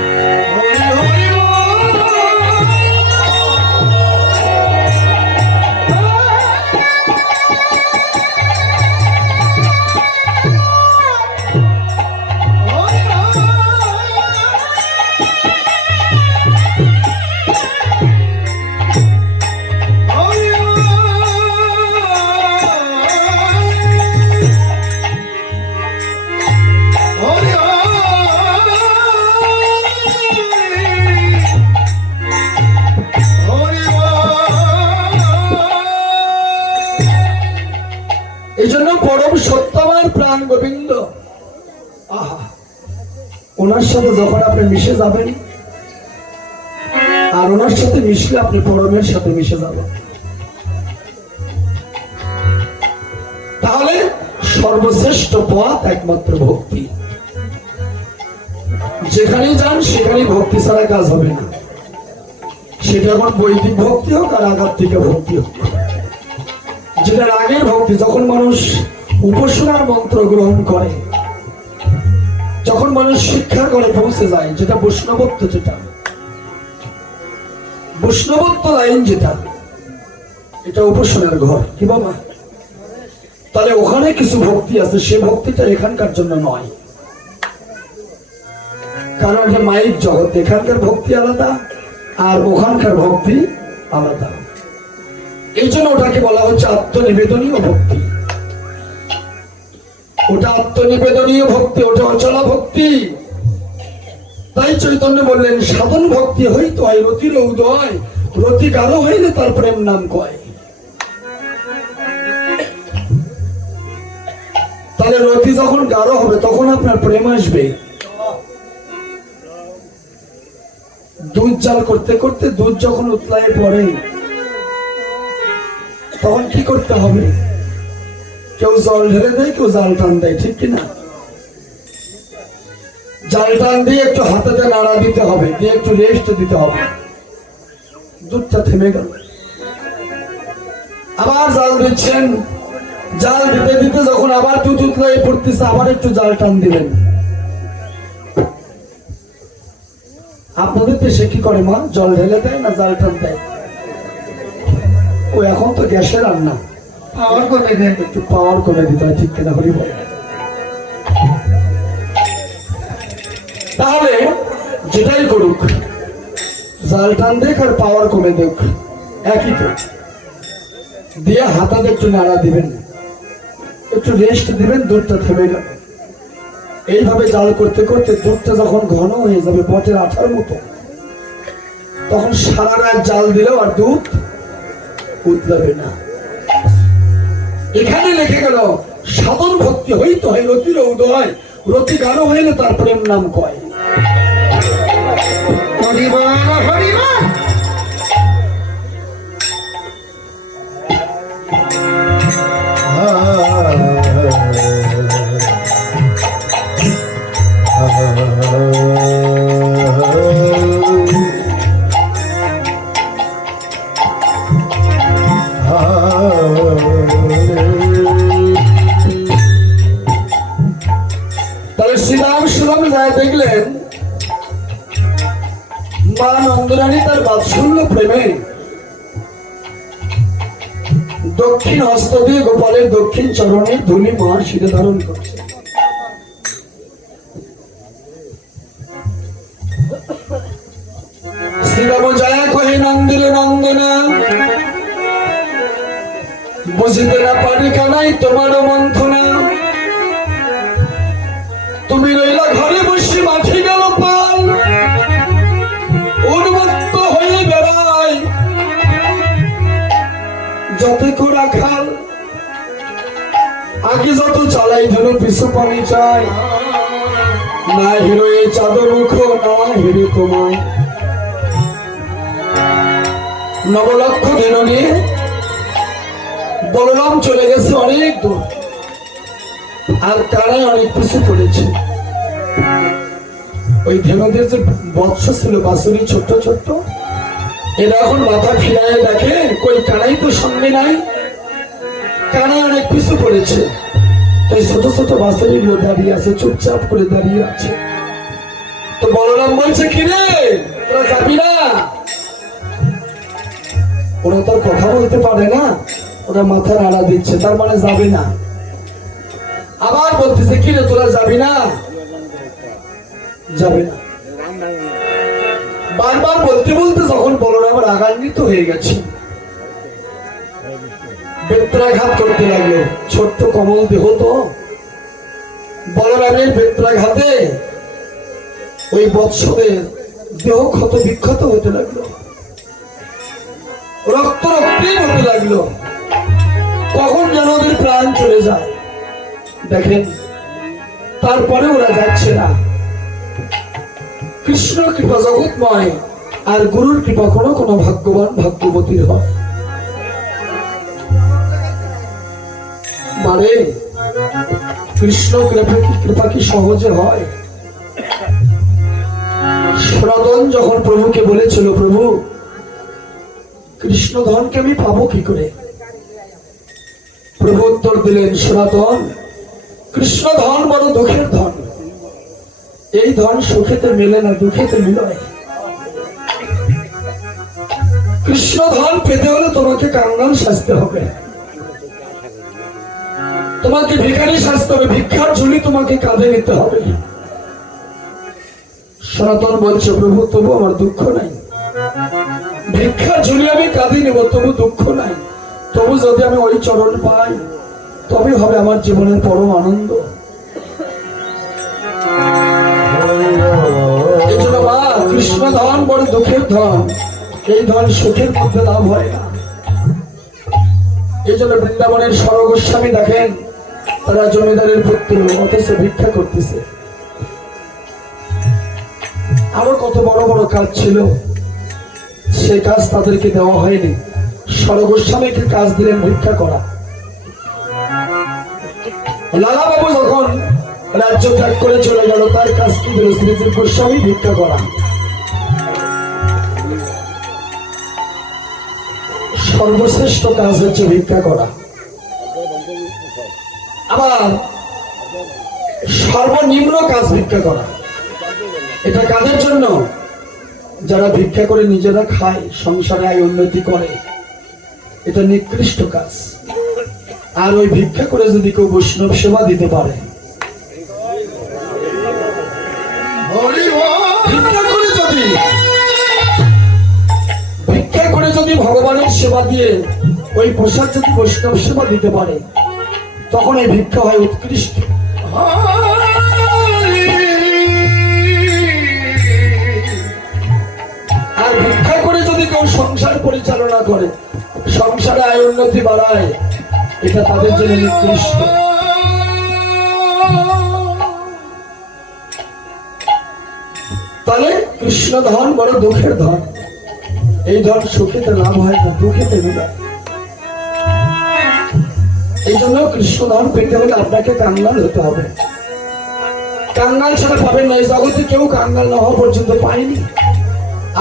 শ্রীমান গোবিন্দ, আহা, ওনার সাথে যখন আপনি মিশে যাবেন আর ওনার সাথে মিশলে আপনি পরমের সাথে মিশে যাবেন। তাহলে সর্বশ্রেষ্ঠ পথ একমাত্র ভক্তি। যেখানে যান সেখানে ভক্তি ছাড়া কাজ হবে না। সেটা এখন বৈদিক ভক্তি হোক আর আধ্যাত্মিক ভক্তি হোক। যেটা আগের ভক্তি, যখন মানুষ উপাসনার মন্ত্র গ্রহণ করে, যখন মানুষ শিক্ষা করে পৌঁছে যায়, যেটা বৈষ্ণবত্ব, যেটা বৈষ্ণবত্ব লাইন, যেটা এটা উপাসনার ঘর। কি বাবা? তাহলে ওখানে কিছু ভক্তি আছে, সে ভক্তিটা এখানকার জন্য নয়। কারণ এটা মায়ের জগৎ, এখানকার ভক্তি আলাদা আর ওখানকার ভক্তি আলাদা। এই জন্য ওটাকে বলা হচ্ছে আত্মনিবেদনীয় ভক্তি। ওটা আত্মনিবেদনীয় ভক্তি, ওটা অচলা ভক্তি। তাই চৈতন্য বললেন, সাধন ভক্তি হইতে হয় রতির উদয়, রতি গাঢ় হইলে তার প্রেম নাম কয়। তাহলে রতি যখন গাঢ় হবে তখন আপনার প্রেম আসবে। দুধ জাল করতে করতে দুধ যখন উতলায় পড়ে তখন কি করতে হবে? কেউ জল ঢেলে দেয়, কেউ জাল টান দেয়, ঠিক কিনা? জাল টান দিয়ে একটু হাতেতে নাড়া দিতে হবে, দিয়ে একটু রেস্ট দিতে হবে, দুধটা থেমে গেল। আবার জাল দিচ্ছেন, জাল দিতে দিতে যখন আবার দুধ উতলায় পড়তেছে, আবার একটু জাল টান দিলেন। আপনাদের দেশে কি করে মা? জল ঢেলে দেয় না জাল টান দেয়? ও এখন তো গ্যাসে রান্না, পাওয়ার কমে দেয়। একটু পাওয়ার কমে দিতে হয়, ঠিক কিনা? হরি বল। তাহলে যেটাই করুক, জাল টান দেখ আর পাওয়ার কমে দেখ, একই তো। দিয়ে হাতাতে একটু নাড়া দিবেন, একটু রেস্ট দিবেন, দুধটা থেমে গেল। এইভাবে জাল করতে করতে দুধটা যখন ঘন হয়ে যাবে বটের আঠার মতো, তখন সারা রাত জাল দিলেও আর দুধ উতলাবে না। এখানে লিখে গেল, সাধন ভক্তি হইতে হয় রতির উদয়, রতি গাঢ় হইলে তার প্রেম নাম কয়। হরিবল হরিবল। তাহলে শ্রীরাম শ্রীরাম যায় দেখলেন মা নন্দরানী তার বাৎসল্য প্রেমে দক্ষিণ হস্ত দিয়ে গোপালের দক্ষিণ চরণের ধুলি মা শিরে ধারণ করছে। শ্রীরাম যায় কহে নন্দির নন্দনা, বুঝিতে না পারি কানাই তোমারও মন্থনা। তুমি রইলা ঘরে বসে, মাঠে গেল পাল, উন্মত্ত হয়ে বেড়ায় যত করা খাল। আগে যত চালাই ধরো পিছু পানি চাই, না হিরো এ চাদর মুখ, না হিরো তোমায়। নবলক্ষ ধেনু নিয়ে বলরাম চলে গেছে অনেক দূর, আর কারায় অনেক কিছু করেছে। ওই ধেনুদের যে বৎস ছিল বাসুরি ছোট্ট ছোট্ট, এরা এখন মাথা ফিরায় দেখে কই কানাই তো সঙ্গে নাই, কানাই অনেক কিছু করেছে। তাই ছোট ছোট বাসুরি গুলো দাঁড়িয়ে আছে, চুপচাপ করে দাঁড়িয়ে আছে। তো বলরাম বলছে, কিরে তোরা যাবি না? ওরা তো কথা বলতে পারে না, ওরা মাথা নাড়া দিচ্ছে, তার মানে যাবে না। আবার বলতেছে, কিরে তোরা যাবি না? যাবে না। বারবার বলতে বলতে যখন বলরাম রাগান্বিত হয়ে গেছে, বেত্রাঘাত করতে লাগলো। ছোট্ট কমল দেহ তো, বলরামের বেত্রাঘাতে ওই বৎসদের দেহ ক্ষত বিক্ষত হতে লাগলো, রক্ত রক্তই হতে লাগলো। কখন যেন ওদের প্রাণ চলে যায়। দেখেন তারপরে ওরা যাচ্ছে না। কৃষ্ণ কৃপা জগৎময়, আর গুরুর কৃপা কোনো কোনো ভাগ্যবান ভাগ্যবতীর হয়। মানে কৃষ্ণ কৃপা কি সহজে হয়? সনাতন যখন প্রভুকে বলেছিল, প্রভু কৃষ্ণ ধনকে আমি পাবো কি করে? প্রভু উত্তর দিলেন, সনাতন কৃষ্ণ ধন বড় দুঃখের ধন। এই ধন সুখেতে মেলে না, দুঃখেতে মিলয়। কৃষ্ণ ধন পেতে হলে তোমাকে কাঙ্গাল সাজতে হবে, তোমাকে ভিখারি সাজতে হবে, ভিক্ষার ঝুলি তোমাকে কাঁধে নিতে হবে। সনাতন বলছে, প্রভু তবু আমার দুঃখ নাই, ভিক্ষার ঝুলি আমি কাঁধে নেব, তবু দুঃখ নাই। তবু যদি আমি ওই চরণ পাই তবে হবে আমার জীবনের পরম আনন্দ। এই জন্য মা, কৃষ্ণ ধন বড় দুঃখের ধন, এই ধন সুখের মধ্যে লাভ হয় না। এই জন্য বৃন্দাবনের সরগোস্বামী দেখেন, তারা জমিদারের পুত্র, অথচ ভিক্ষা করতেছে। আরো কত বড় বড় কাজ ছিল, সে কাজ তাদেরকে দেওয়া হয়নি। সরগোস্বামীকে কাজ দিলেন ভিক্ষা করা। লালা বাবু যখন রাজ্য ত্যাগ করে চলে গেল, তার কাজ কি দিল? শ্রীজীর গোস্বামী ভিক্ষা করা। সর্বশ্রেষ্ঠ কাজ হচ্ছে ভিক্ষা করা। আবার সর্বনিম্ন কাজ ভিক্ষা করা। এটা কাদের জন্য? যারা ভিক্ষা করে নিজেরা খায়, সংসারে আয় উন্নতি করে, এটা নিকৃষ্ট কাজ। আর ওই ভিক্ষা করে যদি কেউ বৈষ্ণব সেবা দিতে পারে, ভিক্ষা করে যদি ভগবানের সেবা দিয়ে ওই প্রসাদ যদি বৈষ্ণব সেবা দিতে পারে, তখন এই ভিক্ষা হয় উৎকৃষ্ট। আর ভিক্ষা করে যদি কেউ সংসার পরিচালনা করে, সংসারে আয় উন্নতি বাড়ায়, এটা তাদের জন্য নিকৃষ্ট। তাহলে কৃষ্ণ ধন বড় দুঃখের ধন। এই ধন সুখেতে লাভ হয় না, দুঃখেতে মিলায়। এই জন্য কৃষ্ণ ধন পেতে হলে আপনাকে কাঙ্গাল হতে হবে। কাঙ্গাল ছাড়া পাবেন না। এই জগতে কেউ কাঙ্গাল না হওয়া পর্যন্ত পায়নি,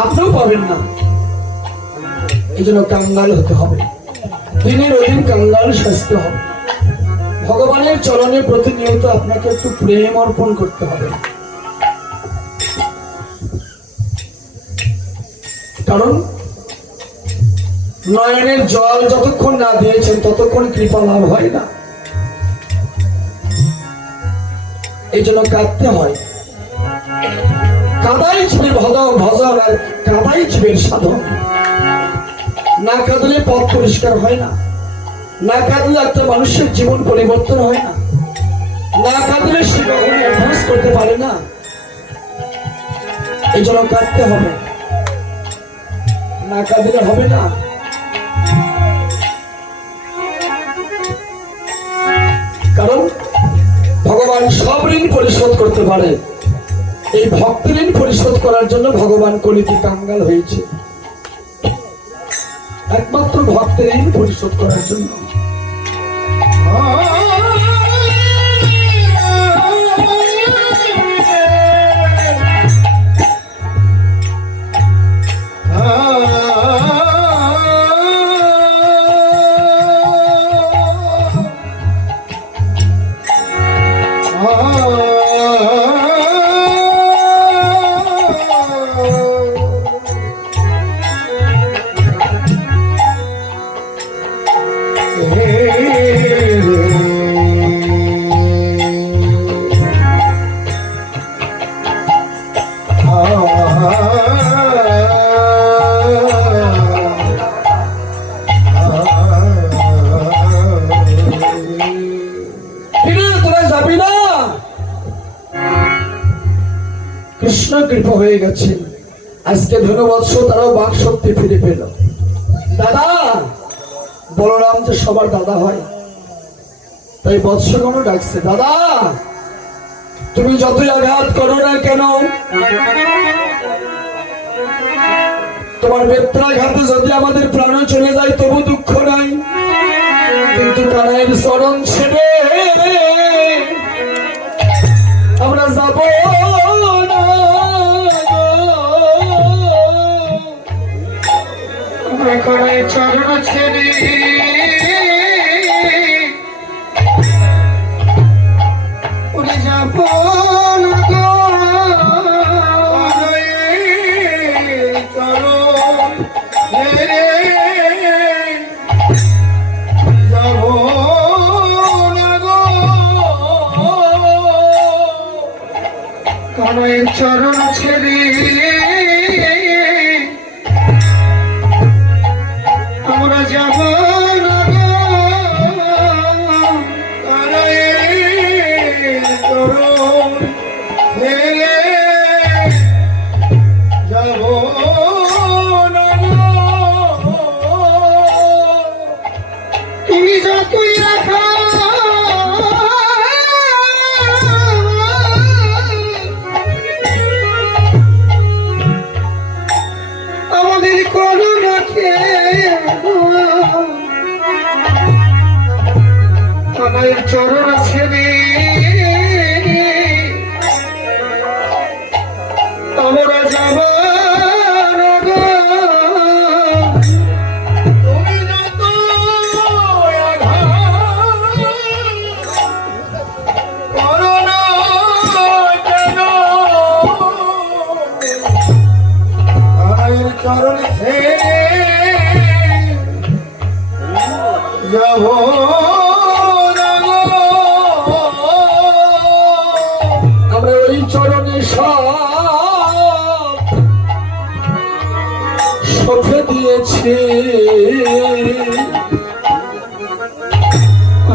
আপনিও পাবেন না। এই জন্য কাঙ্গাল হতে হবে, দিনের অধিক কাঙ্গাল সাজতে হবে। ভগবানের চরণে প্রতিনিয়ত আপনাকে একটু প্রেম অর্পণ করতে হবে। কারণ নয়নের জল যতক্ষণ না দিয়েছেন ততক্ষণ কৃপা লাভ হয় না। এই জন্য কাঁদতে হয়। কাদাই ছিবে ভজন আর কাদাই ছিবে সাধন। না কাঁদলে পথ পরিষ্কার হয় না, না কাঁদলে একটা মানুষের জীবন পরিবর্তন হয় না, না কাঁদলে সে কখনো অভ্যাস করতে পারে না। এই জন্য কাঁদতে হবে, না কাঁদলে হবে না। কারণ ভগবান সব ঋণ পরিশোধ করতে পারে। এই ভক্ত ঋণ পরিশোধ করার জন্য ভগবান কলিতে কাঙ্গাল হয়েছে, একমাত্র ভক্তের ঋণ পরিশোধ করার জন্য। কৃষ্ণ কৃপা হয়ে গেছে। আজকে ধন্যবৎস তারাও বাক শক্তি ফিরে পেল। দাদা, বলরাম যে সবার দাদা হয়, তাই বৎসগণ ডাকছে, দাদা তুমি যতই আঘাত করো না কেন, তোমার বেত্রাঘাতে যদি আমাদের প্রাণ চলে যায় তবু দুঃখ নাই, কিন্তু কানাইয়ের চরণ ছেড়ে আমরা যাব না গো। আমরা কানাইয়ের চরণ ছেড়ে উড়ে যাব না গো। কানাইয়ের চরণ ছেড়ে যাব না গো। কানাইয়ের চরণ ছেড়ে আমরা যাব না গো। কানাইয়ের চরণ ছেড়ে যাব না গো। তুমি যতই রাখা আমাদের করুণাকে, কানাইয়ের চরণ ছেড়ে আমরা যাব না গো। তুমি যত আঘাত করো না কেন, কানাইয়ের চরণ ছেড়ে যাব না গো। আমরা ওই চরণে সব সঁপে দিয়েছি,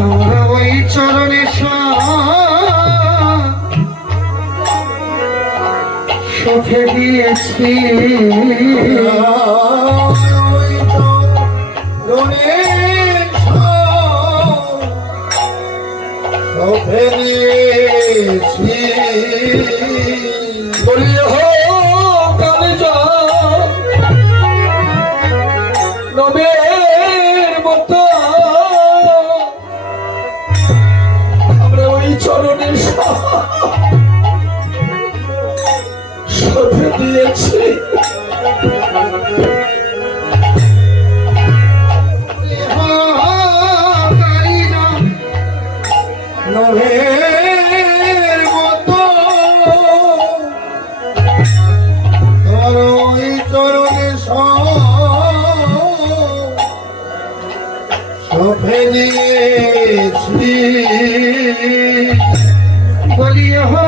আমরা ওই চরণে সঁপে দিয়েছি। ওই চরণে সঁপে দিয়েছি। বলিয়ে হো কানে যাও নবের মতো, আমরা ওই চরণে সঁপে দিয়েছি। নভের মতো তোর ওই চরণে সঁপে দিয়েছি। বলি হো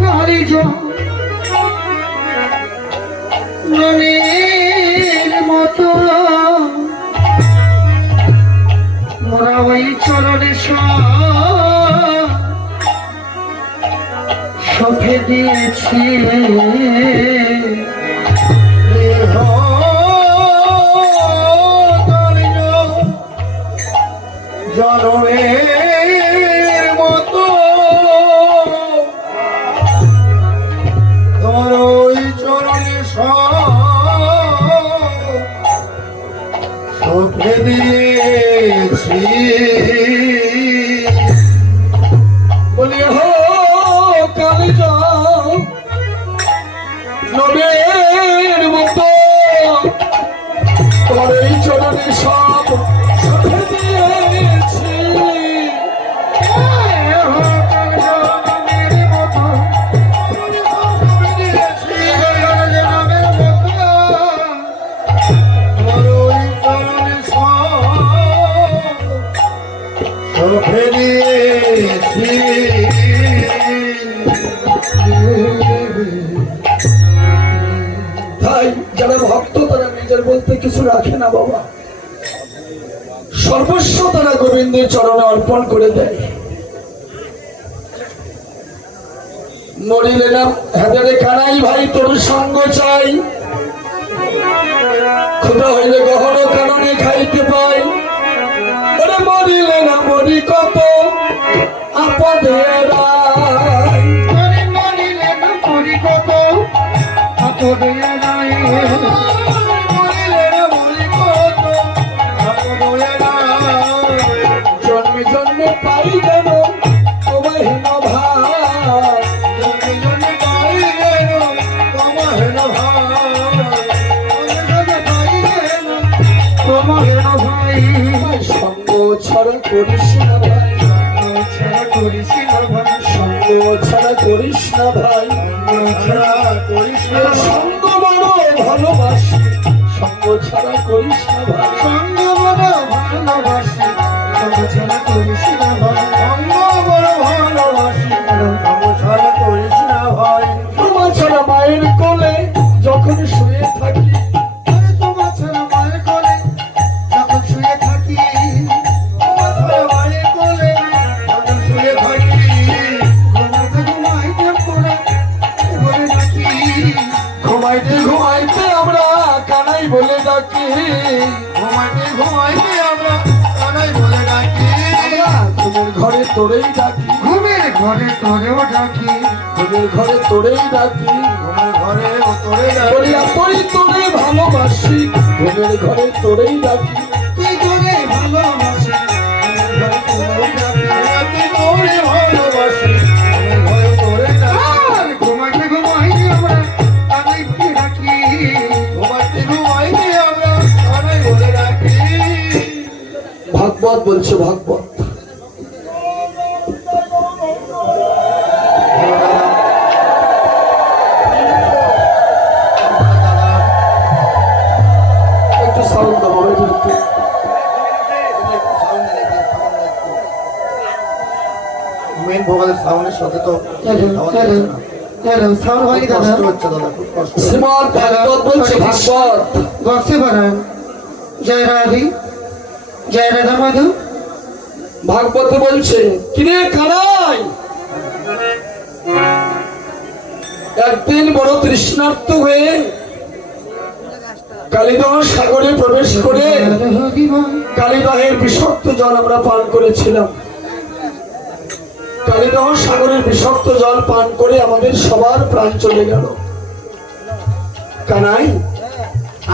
কারিজন ননীর মতো মোরা ওই চরণে সঁপে দিয়েছি। জনমের মতো তোর ওই চরণে সঁপে দিয়েছি। বলি হো কানে যাও নবের মতো, তোমার এই চরণে সব সঁপে দিয়েছি। সঁপে দিয়েছি। তাই যারা ভক্ত তারা নিজের বলতে কিছু রাখে না বাবা, সর্বস্ব তারা গোবিন্দের চরণে অর্পণ করে দেয়। মরিলে না হেদারে কানাই ভাই তোর সঙ্গ চাই, ক্ষুধা হইলে গহন কারণে খাইতে পাই। ওরে দিলে না মরি কত আপদে রায়। মরিলে না মরি কত আপদে রায়। মরিলে না মরি কত আপদে রায়। জন্মে জন্মে পাই যেন তোমায় হেন ভাই। জন্মে জন্মে পাই যেন তোমায় হেন ভাই। জন্মে জন্মে পাই যেন তোমায় হেন ভাই। সঙ্গ ছড়া করিস না ভাই। ছাড়া করিস না ভাই। সঙ্গ ছড়া করিস না ভাই। ছাড়া করিস না ভাই। সঙ্গ বড় ভালোবাসি, সঙ্গ ছাড়া করিস না ভাই। সঙ্গ বড় ভালোবাসি, সঙ্গ ছাড়া করিস না ভাই। সঙ্গ বড় ভালোবাসি, সঙ্গ ছাড়া করিস না ভাই। তোমা ছাড়া মায়ের কোলে যখন শুয়ে থাকি, আরে তোমার ছাড়া মায়ের কোলে যখন শুয়ে থাকি। তোমার ছাড়া মায়ের কোলে যখন শুয়ে থাকি। ঘুমাইতে ঘুমাইতে পড়ে বলে ডাকি। ঘুমাইতে ঘুমাইতে আমরা কানাই বলে ডাকি। ঘুমাইতে ঘুমাইতে আমরা কানাই বলে ডাকি। আমরা ঘুমের ঘরে তোরেই ডাকি। ঘুমের ঘরে তোরেও ডাকি। ঘুমের ঘরে তোরেই ডাকি। ঘুমের ঘরে ও তোরে ডাকি। বলিয়া তোরই তোরে ভালোবাসি, ঘুমের ঘরে তোরেই ডাকি। তুই তোরে ভালোবাসি, ঘুমের ঘরে তোরেও ডাকি। তুই তোরে ভালোবাসি, ঘুমের ঘরে তোরে ডাকি। আর ঘুমাইতে ঘুমাইতে আমরা কানাই বলে ডাকি। ঘুমাইতে ঘুমাইতে আমরা কানাই বলে ডাকি। ভাগবত বলছে, ভাগবত। একটু সাউন্ড দাও, একটু একটু। মেন ভোকালের সাউন্ডের সাথে তো সাউন্ড হয়নি দাদা। কষ্ট হচ্ছে দাদা, খুব কষ্ট হচ্ছে। শ্রীমদ ভাগবত বলছে, ভাগবত। বক্সে বানান জয় রাধি জয় রাধা মাধু। ভাগবত বলছে, কিরে কানাই, একদিন বড় তৃষ্ণার্ত হয়ে কালিদহ সাগরে প্রবেশ করে কালিদহের বিষাক্ত জল আমরা পান করেছিলাম। কালিদহ সাগরের বিষাক্ত জল পান করে আমাদের সবার প্রাণ চলে গেল। কানাই,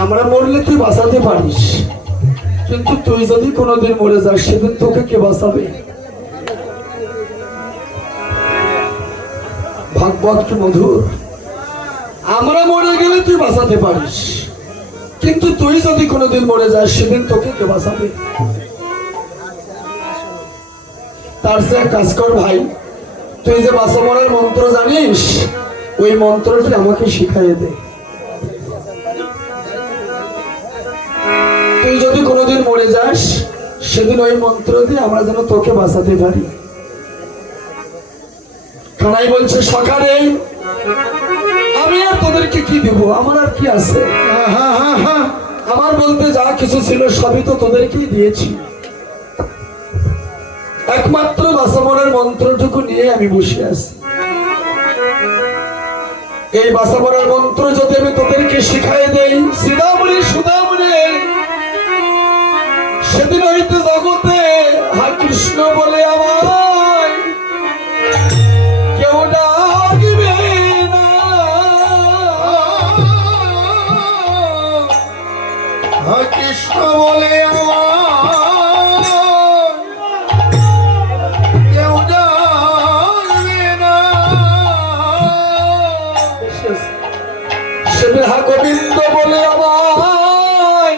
আমরা মরলে তুই বাঁচাতে পারিস, কিন্তু তুই যদি কোনোদিন মরে যাস সেদিন তোকে কে বাঁচাবে? ভাগবত কি মধুর। আমরা মরে গেলে তুই বাঁচাতে পারিস, কিন্তু তুই যদি কোনোদিন মরে যাস সেদিন তোকে কে বাঁচাবে? তার সে এক কাজ কর ভাই, তুই যে বাঁচা মরার মন্ত্র জানিস, ওই মন্ত্রটি আমাকে শিখাইয়ে দে। তুই যদি কোনোদিন মরে যাস সেদিন ওই মন্ত্র দিয়ে আমরা যেন তোকে বাঁচাতে পারি। কানাই বলছে, সকালে আমি আর তোদেরকে কি দেব? আমার আর কি আছে? আমার বলতে যা কিছু ছিল সবই তো তোদেরকেই দিয়েছি। একমাত্র বাঁচামনের মন্ত্রটুকু নিয়ে আমি বসে আছি। এই বাঁচামনের মন্ত্র যদি আমি তোদেরকে শিখাই দেই, শ্রীরামরে সুদামরে, সেদিন হইতে জগতে হা কৃষ্ণ বলে আমায় কেউ ডাকবে না। কৃষ্ণ বলে কেউ জানবে না। সেদিন হা গোবিন্দ বলে আমায়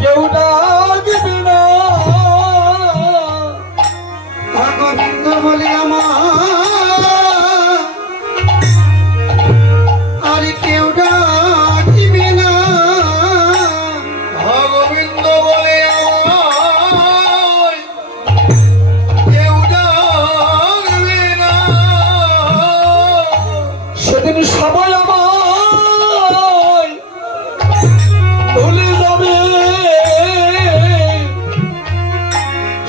কেউ ডাকবে না। গোবিন্দ বলে আমার আর কেউ ডাকিবে না। গোবিন্দ বলে কেউ জানবে না। সেদিন সবাই আমায় ভুলে যাবে।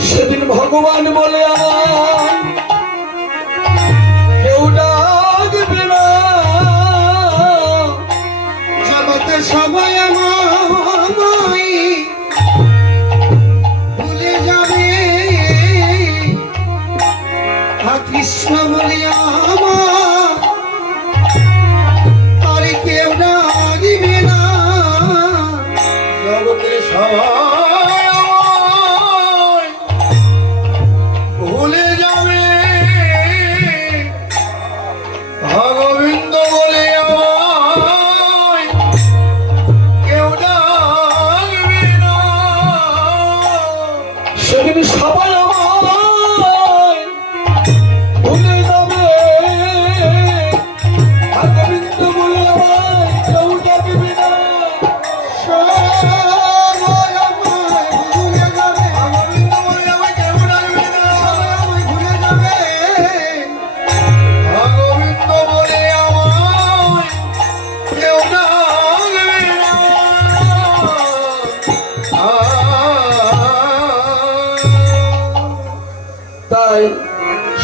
সেদিন ভগবান বলে আমায় কেউ ডাকবে না। জগতে সবাই আমায় ভুলে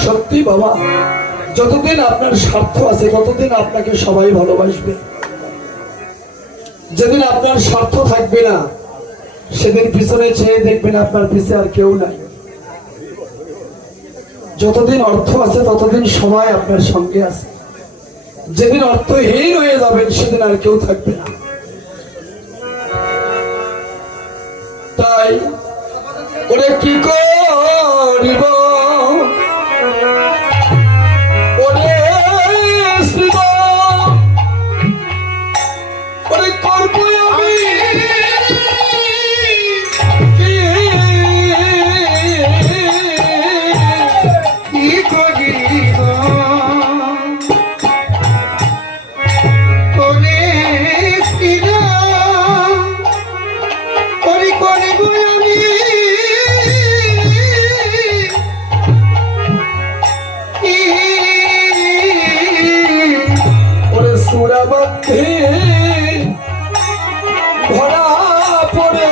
সত্যি বাবা, যতদিন আপনার স্বার্থ আছে ততদিন আপনাকে সবাই ভালোবাসবে। যেদিন আপনার স্বার্থ থাকবে না সেদিন পিছনে চেয়ে দেখবেন আপনার পিছে আর কেউ নাই। যতদিন অর্থ আছে ততদিন সবাই আপনার সঙ্গে আছে, যেদিন অর্থহীন হয়ে যাবেন সেদিন আর কেউ থাকবে না। তাই ওরে কি করিব ওরে শিব, ওরে করব আমি কি করিব কোনে ছিল করি করিব আমি ওরে সুরাবন্ধে ভরা পড়ে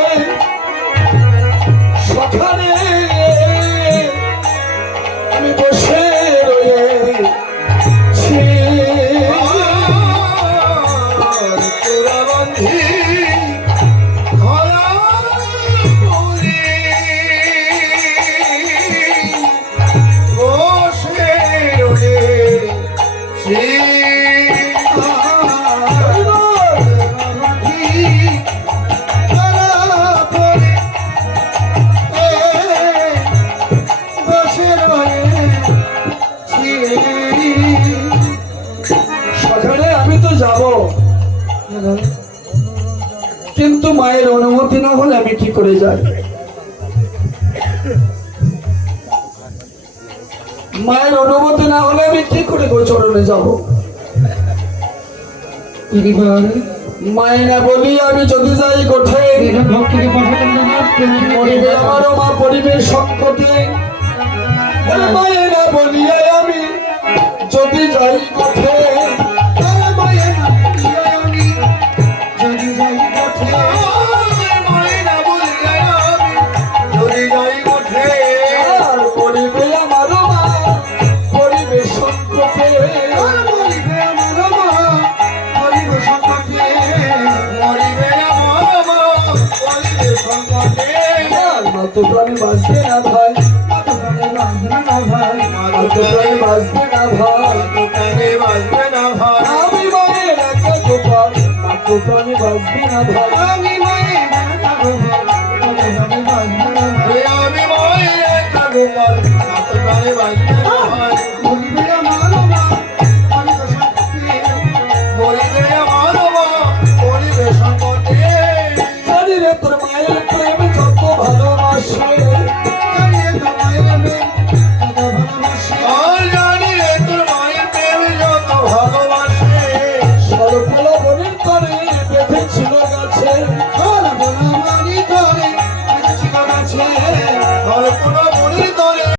সখানে আমি বসে রয়েছি। চূড়াবন্ধী ধরা পড়ে বসে রয়েছি। সখানে আমি তো যাব, কিন্তু মায়ের অনুমতি না হলে আমি কি করে যাই? মায়ের অনুমতি না হলে আমি কি করে গোচরণে যাব? মায়ের না বলি আমি যদি যাই কোঠে মরিবে আমারও মা পরিবেশ সংকটে। মায়ের না বলিয়া আমি যদি যাই কোঠে, মায়ের না বলিয়া আমি যদি যাই কোঠে, আর পরিবে আমারও মা পরিবেশ সংকটে। মাতো প্রাণী বাঁচবে না ভাই, মাতো প্রাণী বাঁচবে না ভাই, আমি মায়ের একা গোপাল, মাতো প্রাণী বাঁচবে না ভাই, আমি মায়ের একা গোপাল, মাতো প্রাণী বাঁচবে না ভাই। আমি মায়ের একা গোপাল, মাতৃ প্রাণে বাঁচবে